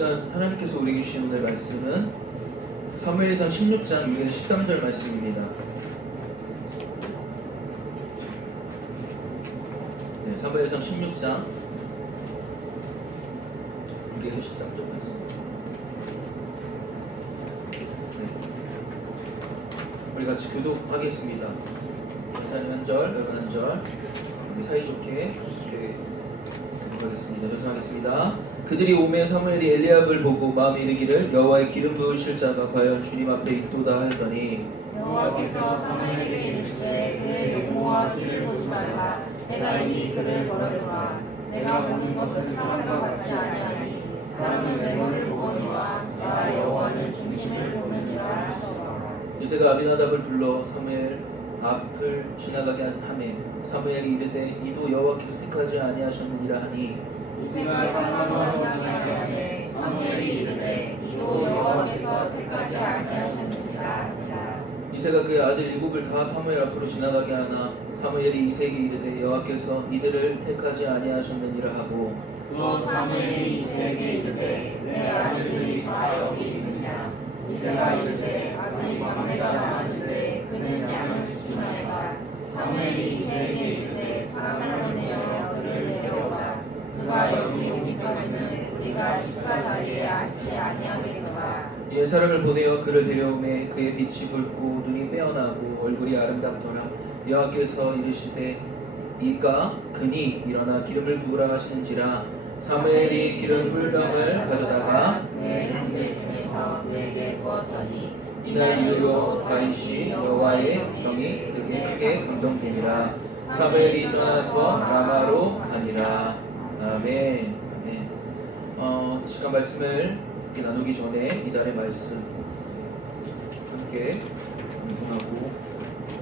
시간 하나님께서 우리에게 주신 오늘 말씀은 사무엘상 16장 6에서 13절 말씀입니다. 네, 사무엘상 16장 6에서 13절 말씀. 네. 우리 같이 교독하겠습니다. 전사님 한 절, 여러분 한 절, 우리 사이좋게 하겠습니다. 전사하겠습니다. 그들이 오매 사무엘이 엘리압을 보고 마음에 이르기를 여호와의 기름 부으실 자가 과연 주님 앞에 있도다 하였더니 여호와께서 사무엘에게 이르시되 그의 용모와 피를 보지 말라. 내가 이미 그를 버려두라. 내가 보는 것은 사람과 같지 아니하니 사람은 외모를 보거니와 나 여호와는 중심을 보느니라 하시더라. 이새가 아비나답을 불러 사무엘 앞을 지나가게 하매 사무엘이 이르되 이도 여호와께서 택하지 아니하셨느니라 하니 이새가 사람을 지나게 하되 사무엘이 이르되 이도 여호와께서 택하지 아니하셨느니라 하니라. 이새가 그의 아들 일곱을 다 사무엘 앞으로 지나가게 하나 사무엘이 이새에게 이르되 여호와께서 이들을 택하지 아니하셨느니라 하고 또 사무엘이 이새에게 이르되 내 아들들이 다 여기 있느냐. 이새가 이르되 아직 막내가 남았는데 그는 양을 지키나이다. 사무엘이 이새에게 이르되 사람을 보내어 그를 내려오라. 그가 여기 오기까지는 우리가 식사 자리에 앉지 아니하겠노라. 이에 사람을 보내어 그를 데려오매 그의 빛이 붉고 눈이 빼어나고 얼굴이 아름답더라. 여호와께서 이르시되 이가 그니 일어나 기름을 부으라 하시는지라. 사무엘이 기름 불병을 가져다가 그의 형제 중에서 그에게 부었더니 이날 이후로 다윗이 여호와의 영이 그에게 크게 감동되니라. 사무엘이 떠나서 라마로 가니라. 아멘. 아멘. 시간 말씀을 이렇게 나누기 전에 이달의 말씀 함께 공부하고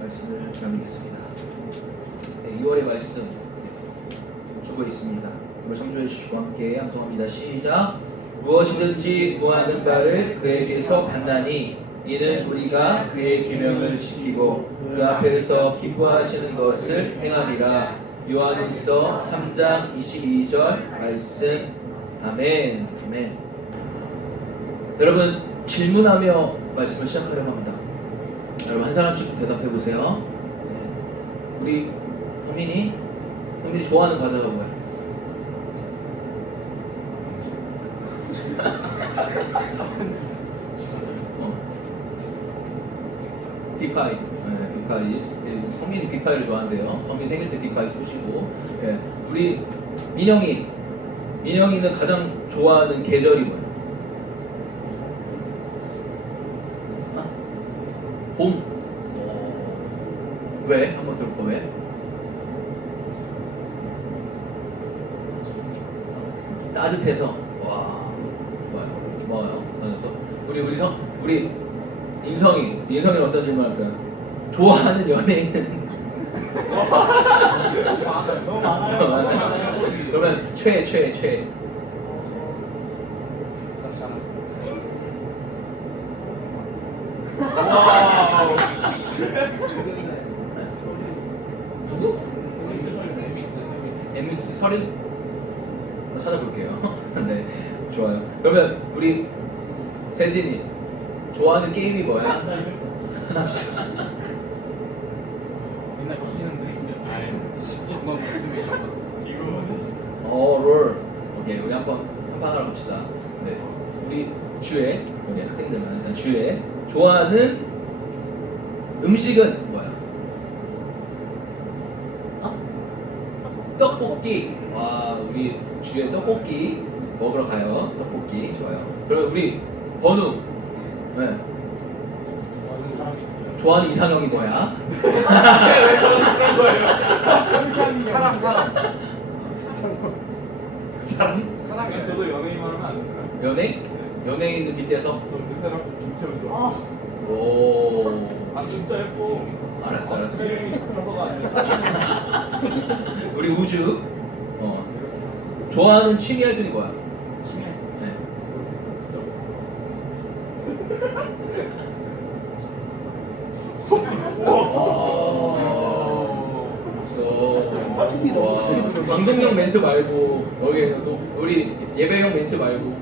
말씀을 나누겠습니다. 네, 2월의 말씀 주고 있습니다. 오늘 참조해 주시고 함께 함성합니다. 시작. 무엇이든지 구하는 바를 그에게서 받나니 이는 우리가 그의 계명을 지키고 그 앞에서 기뻐하시는 것을 행함이라. 요한일서 3장 22절 말씀. 아멘. 아멘. 여러분 질문하며 말씀을 시작하려고 합니다. 여러분 한 사람씩 대답해 보세요. 우리 현민이 좋아하는 과자가 뭐야? 빅파이. 네, 빅파이. 성민이 빅파이를 좋아한대요. 성민 생일 때 빅파이 쏘시고. 네. 우리 민영이는 가장 좋아하는 계절이 뭐야? 봄. 왜? 한번 들어볼까? 왜? 따뜻해서. 와, 좋아요. 고마워요. 그래서 우리 인성이는 어떤 질문 할까요? 좋아하는 연예인은? 너무 많아요. 그러면 최. 와우. 누구? 엠믹스 설인? 찾아볼게요. 네, 좋아요. 그러면 우리 세진이 좋아하는 게임이 뭐야? 맨날 바뀌는데. 롤. 오케이, 우리 한판 하러 갑시다. 네, 우리 주에 우리 학생들만 일단 주에 좋아하는 음식은 뭐야? 떡볶이. 와, 우리 주에 떡볶이 먹으러 가요. 떡볶이 좋아요. 그럼 우리 번우. 네. 좋아하는 이상형이 뭐야? 왜 저는 그런 거예요? 사람. 사람? 저도 연예인만 하면 안 될까요? 연예인들 빗대서. 저 은퇴랑 김채원 좋아. 오. 아 진짜 예뻐. 알았어. 가서가 아니라. 우리 우주. 좋아하는 취미 활동이 뭐야? 취미? 네. 진짜. 방송용 멘트 말고 여기 우리 예배용 멘트 말고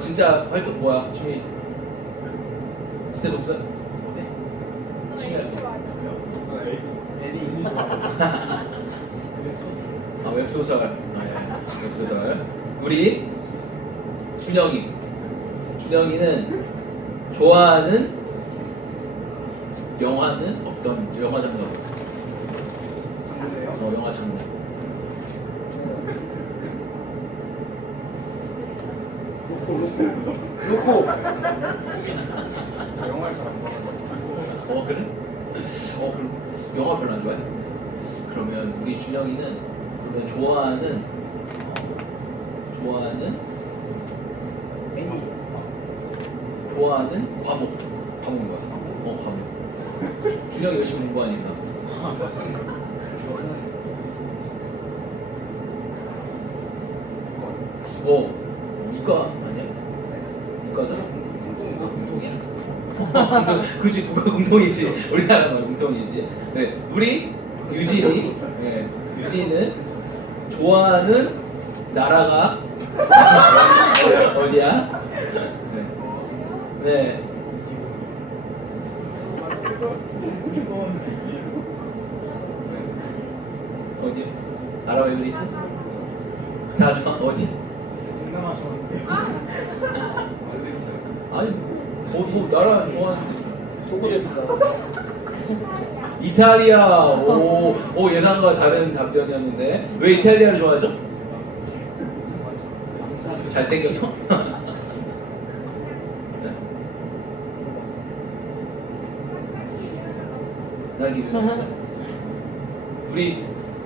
진짜 활동 뭐야? 취미 진짜 독서? 취미 웹소설. 예, 웹소설. 우리 준영이는 좋아하는 영화는 어떤 영화 장르? 영화 장르. 놓고 영화를 잘안 봐. 그래? 그럼 영화 별로 안 좋아해? 그러면 우리 준영이는 그러면 좋아하는 과목 뭐야? 과목. 준영이 열심히 공부하니까. 국어. 이과 아니야? 이과잖아. 공동이야? 그치, 국가 공동이지. 우리나라만 공동이지. 네, 우리 유진이는 좋아하는 나라가 어디야? 네. 어디? 아랍에미리트? 다좋아 어디? 아니, 뭐 나라 좋아하는데. 놓고 됐을까? 이탈리아. 오, 예상과 다른 답변이었는데 왜 이탈리아를 좋아하죠? 잘생겨서? 네? 나기 우리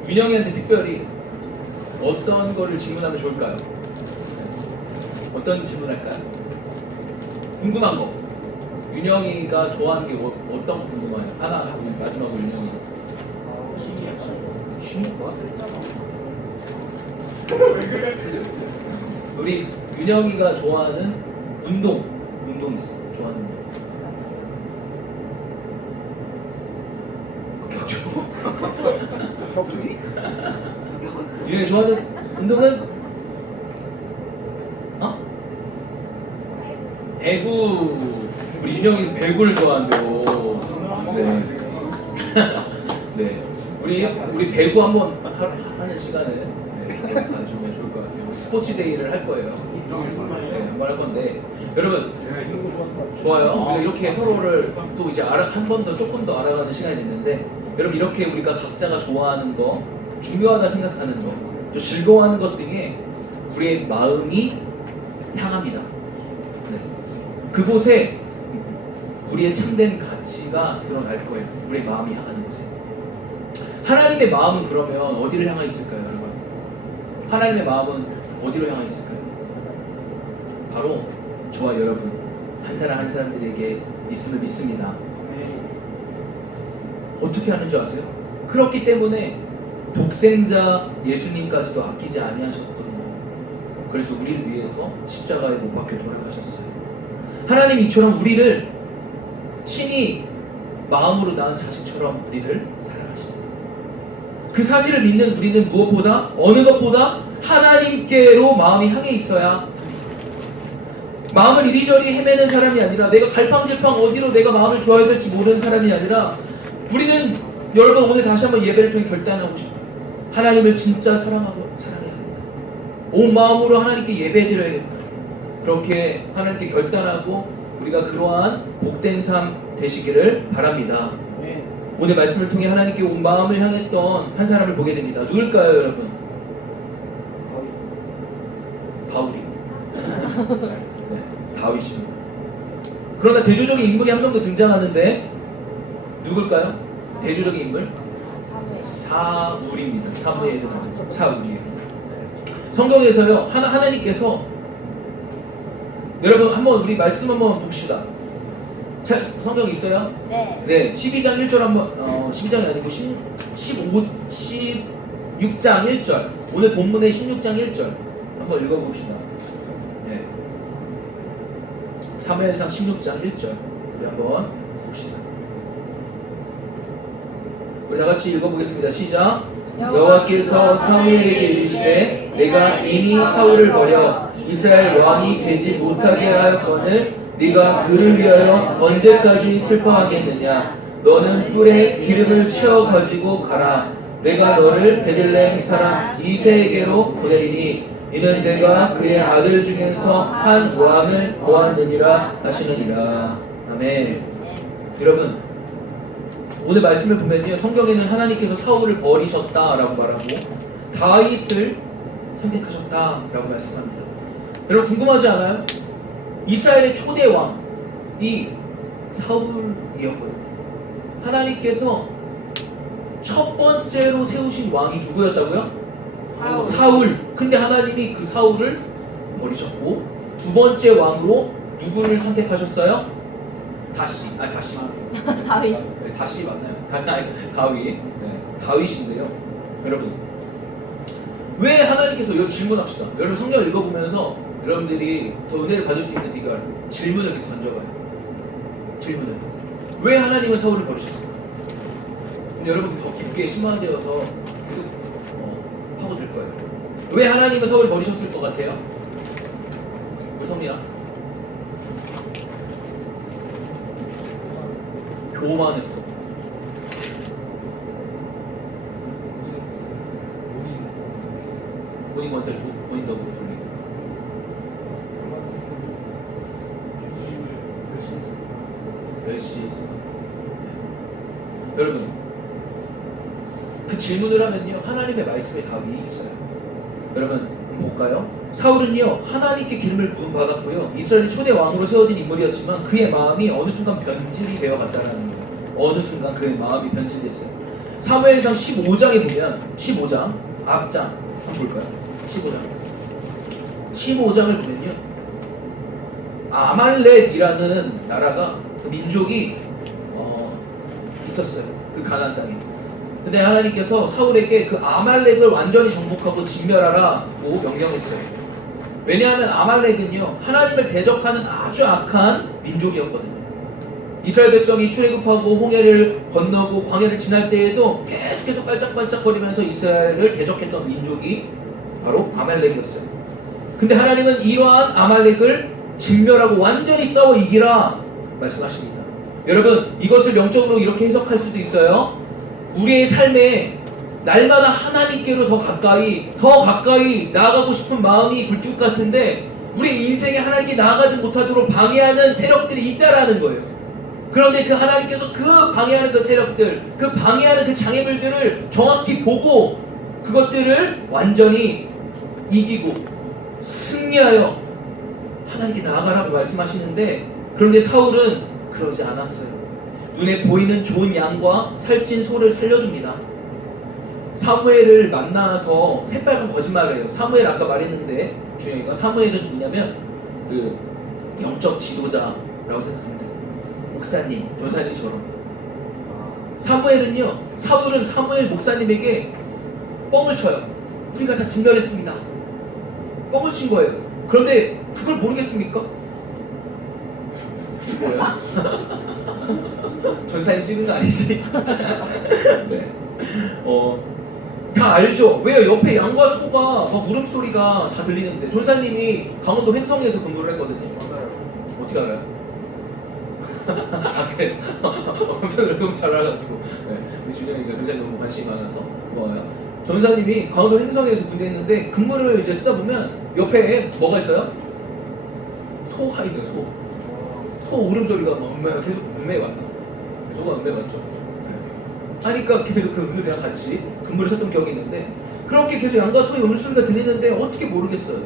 윤영이한테 특별히 어떤 거를 질문하면 좋을까요? 어떤 질문할까요? 궁금한 거. 윤영이가 좋아하는 게 어떤 거 궁금해요? 하나, 우리 마지막으로 윤영이. 취미 뭐야? 우리 윤영이가 좋아하는 운동 있어. 좋아하는 운동. 격투기? 윤영이 좋아하는 운동은? 배구. 우리 윤영이는 배구를 좋아한대요. 네. 네. 우리 배구 한번 하는 시간에 가지면 좋을 것 같아요. 스포츠데이를 할 거예요. 네, 한번 할 건데 여러분 좋아요. 우리가 이렇게 서로를 또 이제 한 번 더 조금 더 알아가는 시간이 됐는데 여러분 이렇게 우리가 각자가 좋아하는 거, 중요하다 생각하는 거, 또 즐거워하는 것 등에 우리의 마음이 향합니다. 네. 그곳에 우리의 참된 가치가 드러날 거예요. 우리의 마음이 향하는 곳에. 하나님의 마음은 그러면 어디를 향해 있을까요, 여러분? 하나님의 마음은 어디로 향해 있을까요? 바로 저와 여러분 한 사람 한 사람들에게 있음을 믿습니다. 어떻게 하는 줄 아세요? 그렇기 때문에 독생자 예수님까지도 아끼지 아니하셨거든요. 그래서 우리를 위해서 십자가에 못 박혀 돌아가셨어요. 하나님 이처럼 우리를 친히 마음으로 낳은 자식처럼 우리를 사랑하십니다. 그 사실을 믿는 우리는 무엇보다 어느 것보다 하나님께로 마음이 향해 있어야 합니다. 마음을 이리저리 헤매는 사람이 아니라 내가 갈팡질팡 어디로 내가 마음을 좋아야 될지 모르는 사람이 아니라 우리는 여러분 오늘 다시 한번 예배를 통해 결단하고 싶어요. 하나님을 진짜 사랑하고 사랑해야 합니다. 온 마음으로 하나님께 예배드려야겠다. 그렇게 하나님께 결단하고 우리가 그러한 복된 삶 되시기를 바랍니다. 오늘 말씀을 통해 하나님께 온 마음을 향했던 한 사람을 보게 됩니다. 누굴까요, 여러분? 바울이. 네, 다윗입니다. 그러나 대조적인 인물이 한 명 더 등장하는데 누굴까요? 대조적인 인물? 사울입니다. 사울이에요. 성경에서요, 하나님께서 여러분 한번 우리 말씀 한번 봅시다. 자, 성경 있어요? 네. 네, 12장 1절 한번 12장이 아니고 16장 1절. 오늘 본문의 16장 1절 한번 읽어봅시다. 네. 사무엘상 16장 1절 우리 한번 봅시다. 우리 다 같이 읽어보겠습니다. 시작. 여호와께서 사무엘에게 이르시되 내가 이미 사울을 버려 이스라엘 왕이 되지 못하게 하였거늘 네가 그를 위하여 언제까지 슬퍼하겠느냐. 너는 뿔에 기름을 채워 가지고 가라. 내가 너를 베들레헴 사람 이새에게로 보내리니 이는 내가 그의 아들 중에서 한 왕을 모았느니라 하시느니라. 아멘. 여러분, 오늘 말씀을 보면요, 성경에는 하나님께서 사울을 버리셨다라고 말하고 다윗을 선택하셨다라고 말씀합니다. 여러분, 궁금하지 않아요? 이스라엘의 초대 왕이 사울이었고요. 하나님께서 첫 번째로 세우신 왕이 누구였다고요? 사울. 근데 하나님이 그 사울을 버리셨고 두 번째 왕으로 누구를 선택하셨어요? 다시. 다윗. 네, 다시 맞나요? 다윗. 네, 다윗인데요. 여러분, 왜 하나님께서, 여러분 질문합시다. 여러분 성경을 읽어보면서 여러분들이 더 은혜를 받을 수 있는 비결, 질문을 이렇게 던져봐요. 질문을. 왜 하나님은 사울을 버리셨을까? 근데 여러분 더 깊게 심화되어서 계속 파고들 거예요. 왜 하나님은 사울을 버리셨을 것 같아요? 우리 성민아. 교만했어. 본인 권세를 본인 덕으로 돌리고. 멸시했어. 여러분, 그 질문을 하면요, 하나님의 말씀에 답이 있어요. 여러분, 볼까요? 사울은요, 하나님께 기름을 부음 받았고요, 이스라엘의 초대 왕으로 세워진 인물이었지만 그의 마음이 어느 순간 변질이 되어 갔다는 거예요. 어느 순간 그의 마음이 변질됐어요. 사무엘상 15장에 보면, 15장 앞장 한번 볼까요? 15장을 보면요, 아말렉이라는 나라가, 그 민족이 있었어요. 그 가나안 땅에. 근데 하나님께서 사울에게 그 아말렉을 완전히 정복하고 진멸하라고 명령했어요. 왜냐하면 아말렉은요, 하나님을 대적하는 아주 악한 민족이었거든요. 이스라엘 백성이 출애굽하고 홍해를 건너고 광야를 지날 때에도 계속 깔짝깔짝거리면서 이스라엘을 대적했던 민족이 바로 아말렉이었어요. 근데 하나님은 이러한 아말렉을 진멸하고 완전히 싸워 이기라 말씀하십니다. 여러분, 이것을 영적으로 이렇게 해석할 수도 있어요. 우리의 삶에 날마다 하나님께로 더 가까이 나아가고 싶은 마음이 굴뚝 같은데 우리 인생에 하나님께 나아가지 못하도록 방해하는 세력들이 있다라는 거예요. 그런데 그 하나님께서 그 방해하는 그 세력들, 그 방해하는 그 장애물들을 정확히 보고 그것들을 완전히 이기고 승리하여 하나님께 나아가라고 말씀하시는데, 그런데 사울은 그러지 않았어요. 눈에 보이는 좋은 양과 살찐 소를 살려둡니다. 사무엘을 만나서 새빨간 거짓말을 해요. 사무엘 아까 말했는데 중요한 사무엘은 누구냐면 그 영적 지도자라고 생각합니다. 목사님, 전사님처럼. 사무엘은요, 사울은 사무엘 목사님에게 뻥을 쳐요. 우리가 다 진멸했습니다. 뻥을 친 거예요. 그런데 그걸 모르겠습니까? 뭐야? 전사님 찍은 거 아니지? 네. 다 알죠? 왜요? 옆에 양과 소가 막 울음소리가 다 들리는데, 전사님이 강원도 횡성에서 근무를 했거든요. 맞아요. 어떻게 알아요? 아, 그래. 엄청 너무 잘 알아가지고. 네. 우리 준영이가 전사님 너무 관심이 많아서 고마워요. 전사님이 강원도 횡성에서 군대 했는데 근무를 이제 쓰다 보면 옆에 뭐가 있어요? 소가 있는 소 울음소리가 막 계속 음메 왔나? 소가 음메 왔죠. 하니까 계속 그 음메랑 같이 근무를 했던 기억이 있는데, 그렇게 계속 양과 소의 울음소리가 들리는데 어떻게 모르겠어요.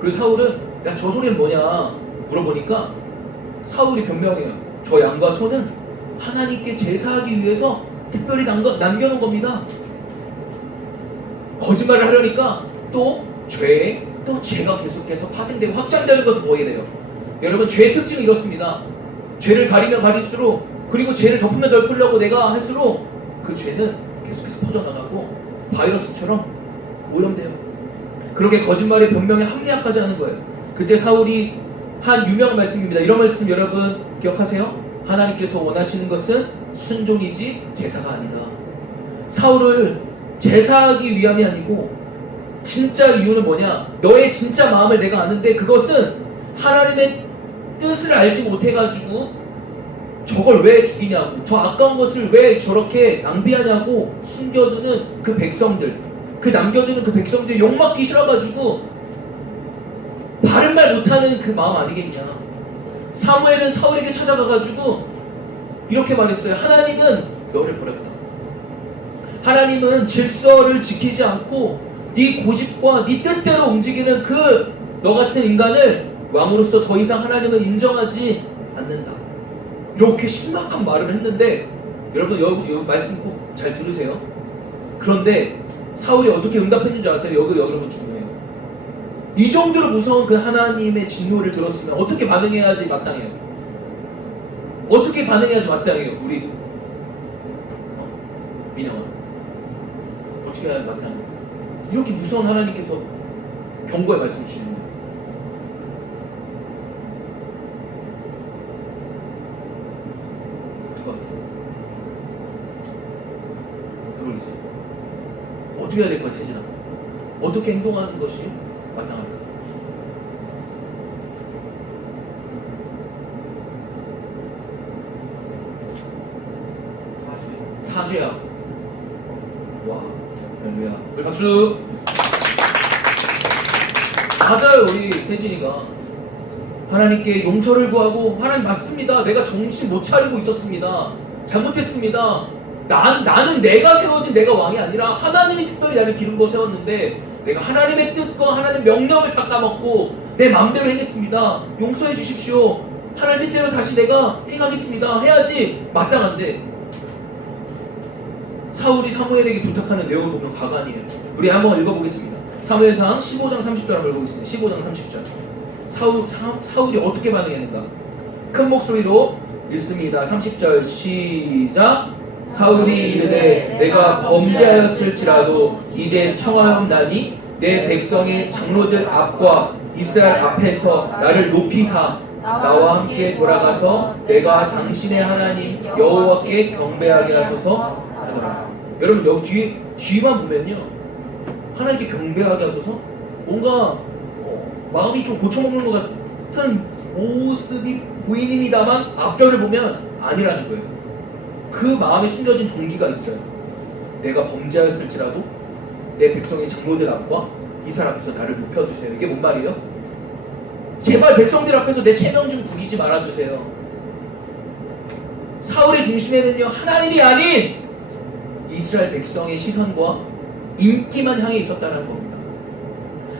그래서 사울은 야, 저 소리는 뭐냐 물어보니까 사울이 변명해요. 저 양과 소는 하나님께 제사하기 위해서 특별히 남겨놓은 겁니다. 거짓말을 하려니까 또 죄가 계속해서 파생되고 확장되는 것을 보게 돼요. 여러분, 죄의 특징은 이렇습니다. 죄를 가리면 가릴수록, 그리고 죄를 덮으면 덮으려고 내가 할수록 그 죄는 계속해서 퍼져나가고 바이러스처럼 오염돼요. 그렇게 거짓말의 변명에 합리화까지 하는 거예요. 그때 사울이 한 유명한 말씀입니다. 이런 말씀 여러분 기억하세요? 하나님께서 원하시는 것은 순종이지 제사가 아니다. 사울을 제사하기 위함이 아니고 진짜 이유는 뭐냐? 너의 진짜 마음을 내가 아는데 그것은 하나님의 뜻을 알지 못해가지고 저걸 왜 죽이냐고, 저 아까운 것을 왜 저렇게 낭비하냐고 숨겨두는 그 백성들, 그 남겨두는 그 백성들 욕먹기 싫어가지고 바른 말 못하는 그 마음 아니겠냐. 사무엘은 사울에게 찾아가가지고 이렇게 말했어요. 하나님은 너를 버렸다. 하나님은 질서를 지키지 않고 네 고집과 네 뜻대로 움직이는 그 너 같은 인간을 왕으로서 더 이상 하나님은 인정하지 않는다. 이렇게 심각한 말을 했는데 여러분 여기 말씀 꼭 잘 들으세요. 그런데 사울이 어떻게 응답했는지 아세요? 여러분 중요해요. 이 정도로 무서운 그 하나님의 진노를 들었으면 어떻게 반응해야지 마땅해요? 어떻게 반응해야지 마땅해요? 우리 민영아 어떻게 해야 마땅해요? 이렇게 무서운 하나님께서 경고의 말씀 주시는 거예요. 모르겠어요. 어떻게 해야 될 것 같아, 태진아? 어떻게 행동하는 것이 마땅할까? 사죄야. 와, 할렐루야. 우리 박수. 맞아요, 우리 태진이가. 하나님께 용서를 구하고, 하나님 맞습니다. 내가 정신 못 차리고 있었습니다. 잘못했습니다. 나는 내가 세워진 내가 왕이 아니라 하나님이 특별히 나를 기름부어 세웠는데 내가 하나님의 뜻과 하나님의 명령을 다 까먹고 내 마음대로 행했습니다. 용서해 주십시오. 하나님 뜻대로 다시 내가 행하겠습니다. 해야지 마땅한데 사울이 사무엘에게 부탁하는 내용을 보면 가관이에요. 우리 한번 읽어보겠습니다. 사무엘상 15장 30절 한번 읽어보겠습니다. 15장 30절. 사울이 어떻게 반응했는가? 큰 목소리로 읽습니다. 30절 시작. 사울이 이르되 내가 범죄하였을지라도 이제 청하옵나니 내 백성의 장로들 앞과 이스라엘 앞에서 나를 높이사 나와 함께 돌아가서 내가 당신의 하나님 여호와께 경배하게 하소서 하더라. 여러분 여기 뒤만 보면요 하나님께 경배하게 하소서 뭔가 마음이 좀 고쳐먹는 것 같은 모습이 보이는이다만 앞절을 보면 아니라는 거예요. 그 마음에 숨겨진 동기가 있어요. 내가 범죄하였을지라도 내 백성의 장로들 앞과 이스라엘 앞에서 나를 높여주세요. 이게 뭔 말이에요? 제발 백성들 앞에서 내 체면 좀 구기지 말아주세요. 사울의 중심에는요 하나님이 아닌 이스라엘 백성의 시선과 인기만 향해 있었다는 겁니다.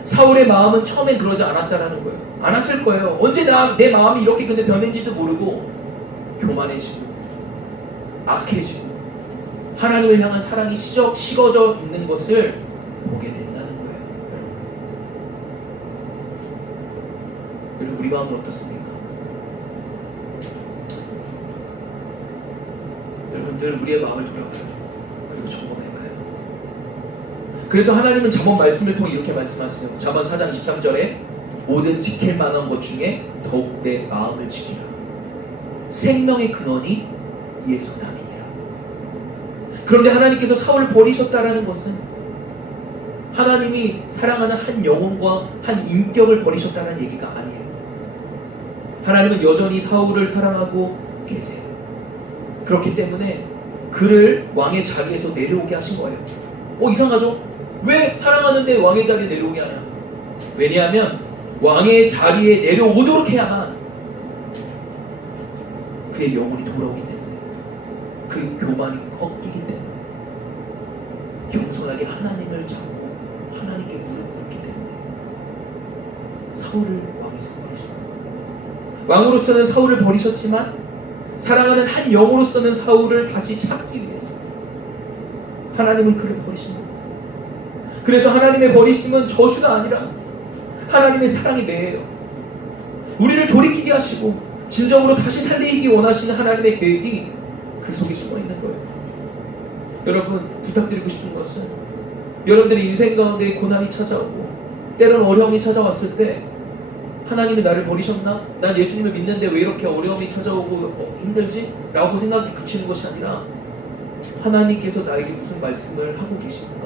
사울의 마음은 처음엔 그러지 않았다는 거예요. 않았을 거예요. 언제 내 마음이 이렇게 근데 변했는지도 모르고 교만해지고 악해지고 하나님을 향한 사랑이 식어져 있는 것을 보게 된다는 거예요. 여러분 우리 마음은 어떻습니까? 여러분들 우리의 마음을 돌아봐요. 그리고 점검해봐요. 그래서 하나님은 잠언 말씀을 통해 이렇게 말씀하세요. 잠언 4장 23절에 모든 지킬 만한 것 중에 더욱 내 마음을 지키라. 생명의 근원이 이에서 남이니라. 그런데 하나님께서 사울을 버리셨다라는 것은 하나님이 사랑하는 한 영혼과 한 인격을 버리셨다는 얘기가 아니에요. 하나님은 여전히 사울을 사랑하고 계세요. 그렇기 때문에 그를 왕의 자리에서 내려오게 하신 거예요. 이상하죠? 왜 사랑하는데 왕의 자리에 내려오게 하냐? 왜냐하면 왕의 자리에 내려오도록 해야만 그의 영혼이 돌아오기 때문에 그 교만이 꺾이기 때문에 겸손하게 하나님을 잡고 하나님께 무릎 꿇기 때문에 사울을 왕에서 버리셨고 왕으로서는 사울을 버리셨지만 사랑하는 한 영으로서는 사울을 다시 찾기 위해서 하나님은 그를 버리신 겁니다. 그래서 하나님의 버리심은 저주가 아니라 하나님의 사랑의 매예요. 우리를 돌이키게 하시고 진정으로 다시 살리기 원하시는 하나님의 계획이 그 속에 숨어 있는 거예요. 여러분 부탁드리고 싶은 것은 여러분들의 인생 가운데 고난이 찾아오고 때로는 어려움이 찾아왔을 때 하나님이 나를 버리셨나? 난 예수님을 믿는데 왜 이렇게 어려움이 찾아오고 힘들지? 라고 생각이 그치는 것이 아니라 하나님께서 나에게 무슨 말씀을 하고 계신가?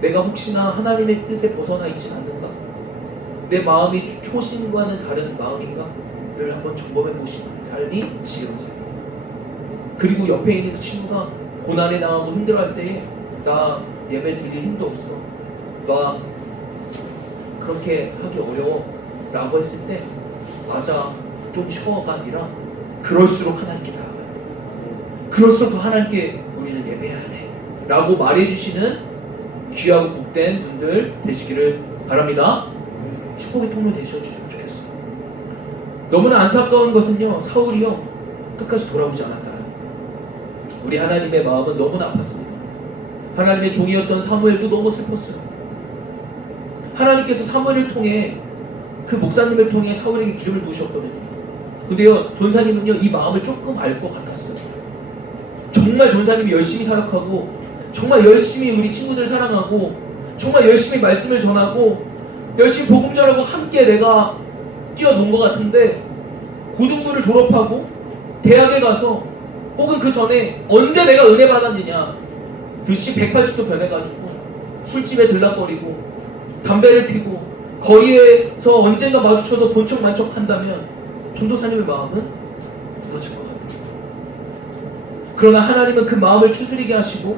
내가 혹시나 하나님의 뜻에 벗어나 있진 않는가? 내 마음이 초신과는 다른 마음인가?를 한번 점검해 보시는 삶이 지금 삶. 그리고 옆에 있는 그 친구가 고난에 당하고 힘들어할 때에 나 예배 드릴 힘도 없어. 나 그렇게 하기 어려워. 라고 했을 때 맞아. 좀 쉬어가 아니라 그럴수록 하나님께 나아가야 돼. 그럴수록 더 하나님께 우리는 예배해야 돼. 라고 말해주시는 귀하고 복된 분들 되시기를 바랍니다. 축복의 통로 되셔주시면 좋겠어요. 너무나 안타까운 것은요, 사울이요 끝까지 돌아오지 않았다는 거예요. 우리 하나님의 마음은 너무나 아팠습니다. 하나님의 종이었던 사무엘도 너무 슬펐어요. 하나님께서 사무엘을 통해 그 목사님을 통해 사울에게 기름을 부으셨거든요. 근데요, 전사님은요 이 마음을 조금 알 것 같았어요. 정말 전사님이 열심히 사역하고 정말 열심히 우리 친구들 사랑하고 정말 열심히 말씀을 전하고 열심히 복음 전하고 함께 내가 뛰어논 것 같은데 고등부를 졸업하고 대학에 가서 혹은 그 전에 언제 내가 은혜 받았느냐 글씨 180도 변해가지고 술집에 들락거리고 담배를 피고 거리에서 언젠가 마주쳐도 본척 만척 한다면 전도사님의 마음은 무너질 것 같아요. 그러나 하나님은 그 마음을 추스리게 하시고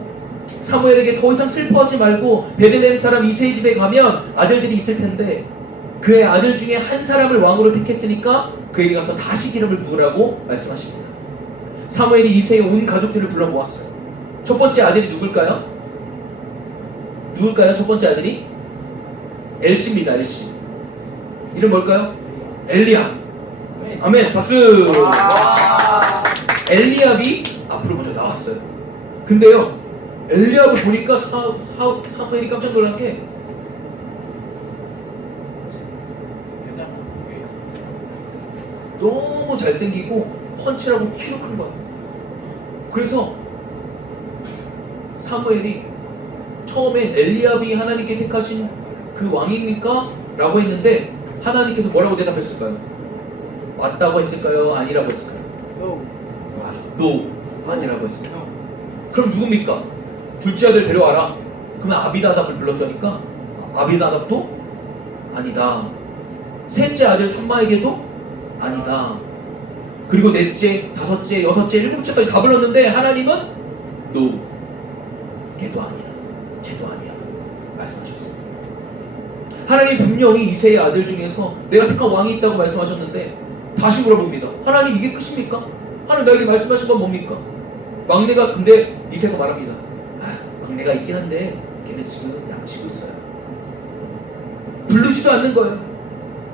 사무엘에게 더 이상 슬퍼하지 말고 베들레헴 사람 이새의 집에 가면 아들들이 있을 텐데 그의 아들 중에 한 사람을 왕으로 택했으니까 그에게 가서 다시 기름을 부으라고 말씀하십니다. 사무엘이 이새의 온 가족들을 불러 모았어요. 첫 번째 아들이 누굴까요? 첫 번째 아들이? 엘씨입니다. 엘씨. 이름 뭘까요? 엘리압. 아멘. 박수. 엘리압이 앞으로 먼저 나왔어요. 근데요, 엘리압을 보니까 사무엘이 깜짝 놀란 게 너무 잘생기고 훤칠하고 키도 큰 거예요. 그래서 사무엘이 처음엔 엘리압이 하나님께 택하신 그 왕입니까? 라고 했는데 하나님께서 뭐라고 대답했을까요? 맞다고 했을까요? 아니라고 했을까요? No. 아니라고 했어요. 그럼 누굽니까? 둘째 아들 데려와라. 그러면 아비나답을 불렀더니까 아비나답도 아니다. 셋째 아들 삼마에게도 아니다. 그리고 넷째, 다섯째, 여섯째, 일곱째까지 다 불렀는데 하나님은 No. 걔도 아니야. 쟤도 아니야. 말씀하셨어요. 하나님 분명히 이새의 아들 중에서 내가 택한 왕이 있다고 말씀하셨는데 다시 물어봅니다. 하나님 이게 끝입니까? 하나님 나에게 말씀하신 건 뭡니까? 막내가 근데 이새가 말합니다. 막내가 있긴 한데 걔는 지금 양치고 있어요. 부르지도 않는 거예요.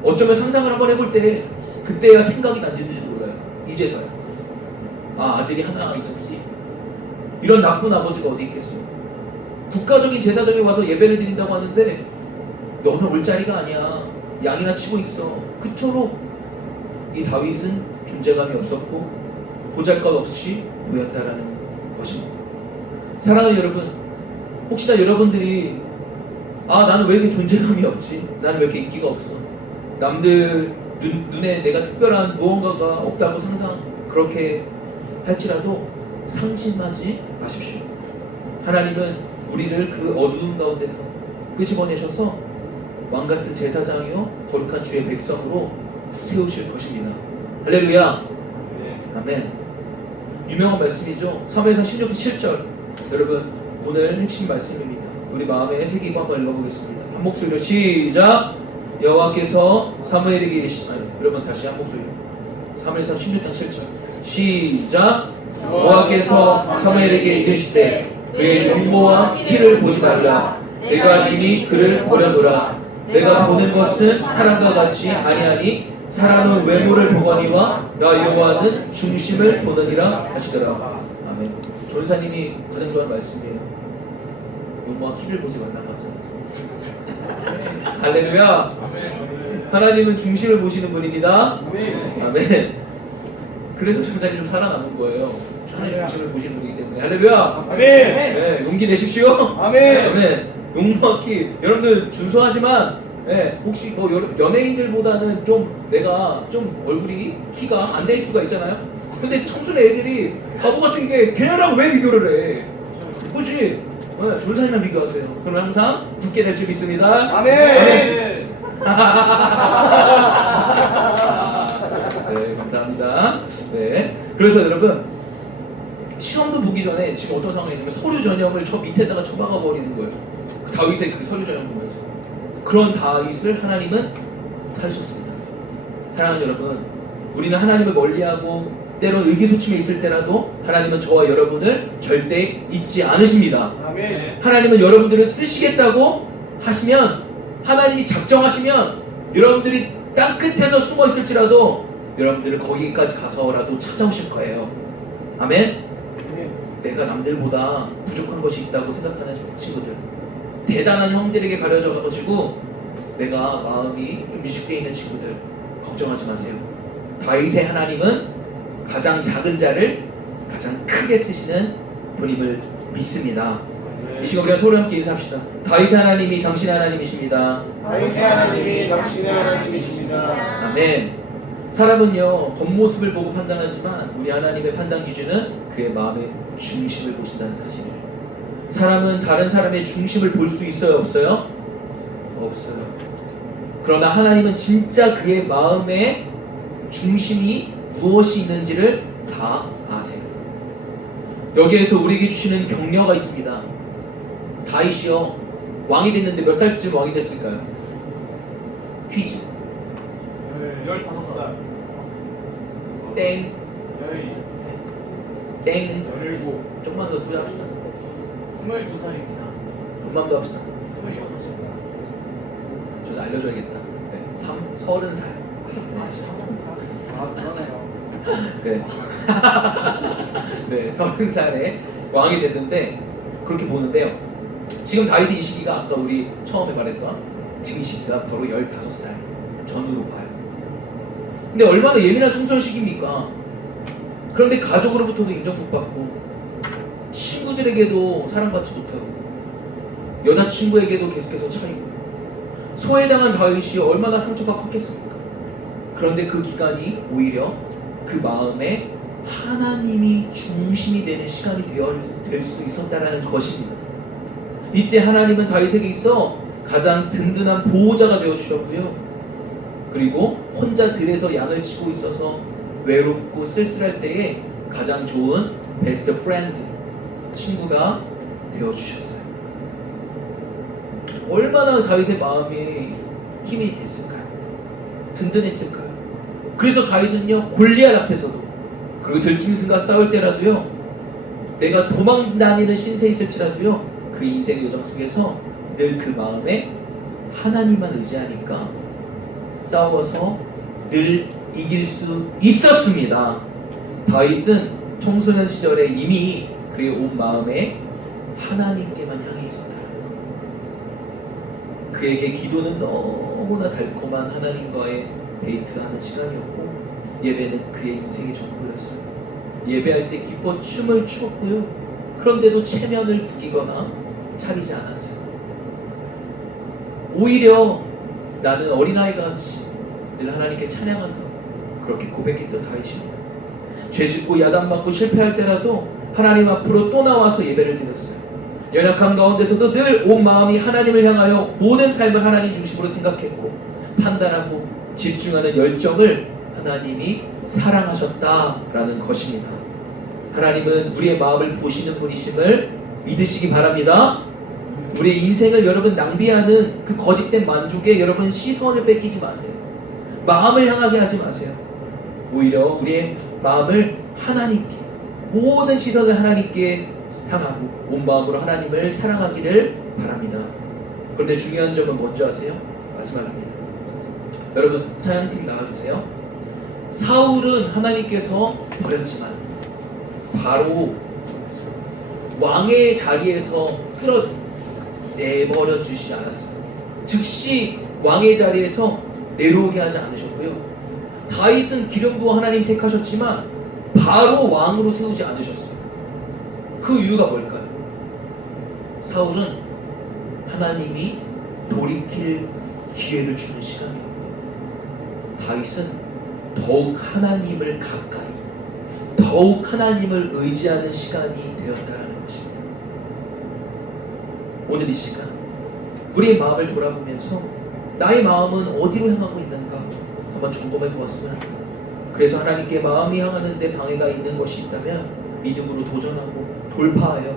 어쩌면 상상을 한번 해볼 때 그때야 생각이 난지도 몰라요. 이제서야. 아들이 하나 있었지. 이런 나쁜 아버지가 어디 있겠어요. 국가적인 제사장에 와서 예배를 드린다고 하는데 너는 올 자리가 아니야. 양이나 치고 있어. 그토록 이 다윗은 존재감이 없었고 보잘것없이 보였다라는 것입니다. 사랑하는 여러분, 혹시나 여러분들이 나는 왜 이렇게 존재감이 없지? 나는 왜 이렇게 인기가 없어? 남들 눈에 내가 특별한 무언가가 없다고 그렇게 할지라도 상심하지 마십시오. 하나님은 우리를 그 어두운 가운데서 끄집어내셔서 왕같은 제사장이요 거룩한 주의 백성으로 세우실 것입니다. 할렐루야. 아멘. 유명한 말씀이죠. 사무엘상 16장 7절. 여러분 오늘 핵심 말씀입니다. 우리 마음에 새기고 한번 읽어보겠습니다. 한 목소리로 시작. 여호와께서 사무엘에게 이르시되 여러분 다시 한 목소리로 사무엘상 16장 7절 시작. 여호와께서 사무엘에게 이르시되 그의 용모와 키를 보지 말라. 내가 이미 그를 버려놓으라. 내가 보는 것은 사람과 같이 아니하니 사람은 외모를 보거니와 나 여호와는 중심을 보느니라 하시더라. 아멘. 전사님이 가장 좋아하는 말씀이에요. 용모와 키를 보지 말라고 하죠. 할렐루야. 하나님은 중심을 보시는 분입니다. 아멘. 그래서 전사님 좀 살아남은 거예요. 하나님 중심을 보시는 분이기 때문에. 할렐루야. 아멘. 네, 용기 내십시오. 아멘. 아멘. 용모와 키. 여러분들 준수하지만 혹시 뭐 연예인들보다는 좀 내가 좀 얼굴이 키가 안 될 수가 있잖아요. 근데 청순 애들이 바보 같은 게 걔네랑 왜 비교를 해? 그치? 조사님만 비교하세요. 그럼 항상 붙게 될 줄 믿습니다. 아멘. 네, 감사합니다. 네, 그래서 여러분 시험도 보기 전에 지금 어떤 상황이냐면 서류 전형을 저 밑에다가 쳐박아 버리는 거예요. 다윗의 그 서류 전형 보면서 그런 다윗을 하나님은 살리셨습니다. 사랑하는 여러분, 우리는 하나님을 멀리하고 때론 의기소침해 있을 때라도 하나님은 저와 여러분을 절대 잊지 않으십니다. 아멘. 하나님은 여러분들을 쓰시겠다고 하시면, 하나님이 작정하시면 여러분들이 땅끝에서 숨어 있을지라도 여러분들을 거기까지 가서라도 찾아오실 거예요. 아멘. 내가 남들보다 부족한 것이 있다고 생각하는 친구들, 대단한 형들에게 가려져가지고 내가 마음이 좀 미숙해 있는 친구들, 걱정하지 마세요. 다윗의 하나님은 가장 작은 자를 가장 크게 쓰시는 분임을 믿습니다. 이 시간 우리가 서로 함께 인사합시다. 다윗의 하나님이 당신의 하나님이십니다. 다윗의 하나님이 당신의 하나님이십니다. 아멘. 사람은요 겉모습을 보고 판단하지만 우리 하나님의 판단 기준은 그의 마음의 중심을 보신다는 사실이에요. 사람은 다른 사람의 중심을 볼 수 있어요, 없어요? 없어요. 그러나 하나님은 진짜 그의 마음의 중심이 무엇이 있는지를 다 아세요. 여기에서 우리에게 주시는 격려가 있습니다. 다윗이요 왕이 됐는데 몇 살쯤 왕이 됐을까요? 퀴즈. 15살. 땡. 17. 땡. 17. 조금만 더 투자합시다. 22살입니다. 조금만 더 합시다. 26살입니다. 저도 알려줘야겠다. 네, 30살. 아, 그러네요. 네. 네, 30살에 왕이 됐는데 그렇게 보는데요. 지금 다윗의 이 시기가 아까 우리 처음에 말했던 지금 이 시기가 바로 15살 전후로 봐요. 근데 얼마나 예민한 청소년 시기입니까? 그런데 가족으로부터도 인정 못 받고 친구들에게도 사랑받지 못하고 여자친구에게도 계속해서 차이고 소외당한 다윗이 얼마나 상처가 컸겠습니까? 그런데 그 기간이 오히려 그 마음에 하나님이 중심이 되는 시간이 될 수 있었다는 것입니다. 이때 하나님은 다윗에게 있어 가장 든든한 보호자가 되어 주셨고요. 그리고 혼자 들에서 양을 치고 있어서 외롭고 쓸쓸할 때에 가장 좋은 베스트 프렌드, 친구가 되어 주셨어요. 얼마나 다윗의 마음에 힘이 됐을까요? 든든했을까요? 그래서 다윗은요 골리앗 앞에서도 그리고 들짐승과 싸울 때라도요 내가 도망다니는 신세에 있을지라도요 그 인생의 여정 속에서 늘 그 마음에 하나님만 의지하니까 싸워서 늘 이길 수 있었습니다. 다윗은 청소년 시절에 이미 그의 온 마음에 하나님께만 향해 있었다. 그에게 기도는 너무나 달콤한 하나님과의 데이트하는 시간이었고 예배는 그의 인생의 전부였어요. 예배할 때 기뻐 춤을 추었고요. 그런데도 체면을 구기거나 차리지 않았어요. 오히려 나는 어린아이가 같이 늘 하나님께 찬양한다. 그렇게 고백했던 다윗입니다. 죄짓고 야단맞고 실패할 때라도 하나님 앞으로 또 나와서 예배를 드렸어요. 연약한 가운데서도 늘 온 마음이 하나님을 향하여 모든 삶을 하나님 중심으로 생각했고 판단하고 집중하는 열정을 하나님이 사랑하셨다라는 것입니다. 하나님은 우리의 마음을 보시는 분이심을 믿으시기 바랍니다. 우리의 인생을 여러분 낭비하는 그 거짓된 만족에 여러분 시선을 뺏기지 마세요. 마음을 향하게 하지 마세요. 오히려 우리의 마음을 하나님께, 모든 시선을 하나님께 향하고 온 마음으로 하나님을 사랑하기를 바랍니다. 그런데 중요한 점은 뭔지 아세요? 마지막입니다. 여러분 찬양팀 나와주세요. 사울은 하나님께서 버렸지만 바로 왕의 자리에서 끌어내버려 주시지 않았어요. 즉시 왕의 자리에서 내려오게 하지 않으셨고요. 다윗은 기름 부어 하나님 택하셨지만 바로 왕으로 세우지 않으셨어요. 그 이유가 뭘까요? 사울은 하나님이 돌이킬 기회를 주는 시간이었고 다윗은 더욱 하나님을 가까이 더욱 하나님을 의지하는 시간이 되었다는 것입니다. 오늘 이 시간 우리의 마음을 돌아보면서 나의 마음은 어디로 향하고 있는가 한번 점검해 보았으면 합니다. 그래서 하나님께 마음이 향하는 데 방해가 있는 것이 있다면 믿음으로 도전하고 돌파하여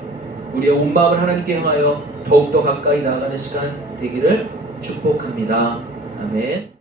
우리의 온 마음을 하나님께 향하여 더욱더 가까이 나아가는 시간 되기를 축복합니다. 아멘.